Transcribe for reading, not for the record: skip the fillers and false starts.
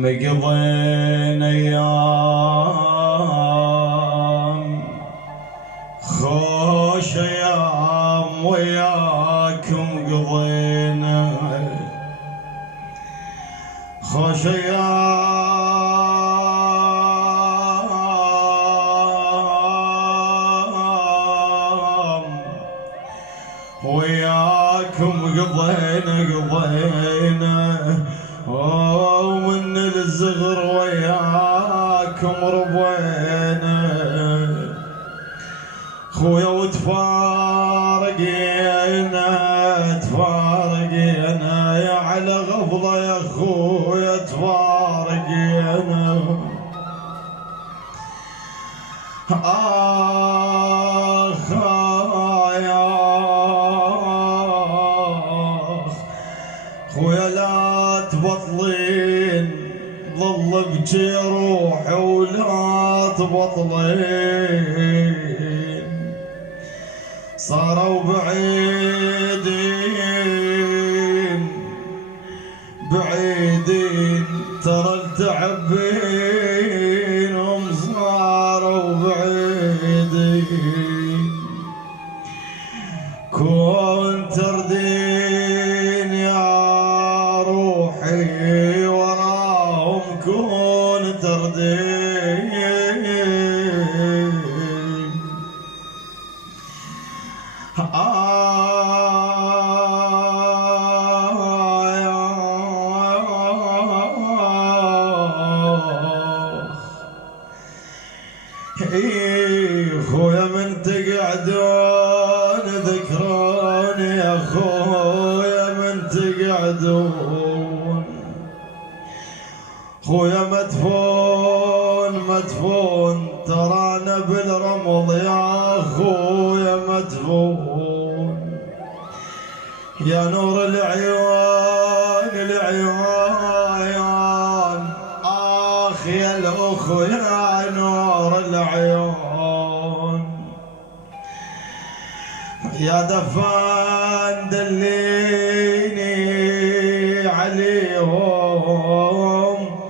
مقضين ايام خوش ايام وياكم قضينا خوش ايام وياكم قضينا ومن الزغر وياكم ربينا خويا وتفارقينا يا على غفله يا خويا تفارقينا يا خويا لا تبطلين ظل بجي روحي ولا تبطلين صاروا بعيدين ترى التعبينهم صاروا بعيدين كون تردين يا روحي وراهم كون تردين خويا من تقعدون ذكروني يا خويا من تقعدون خويا مدفون ترانا بالرمض يا خويا مدفون يا نور العيون يا الاخو يا نور العيون يا دفان دليل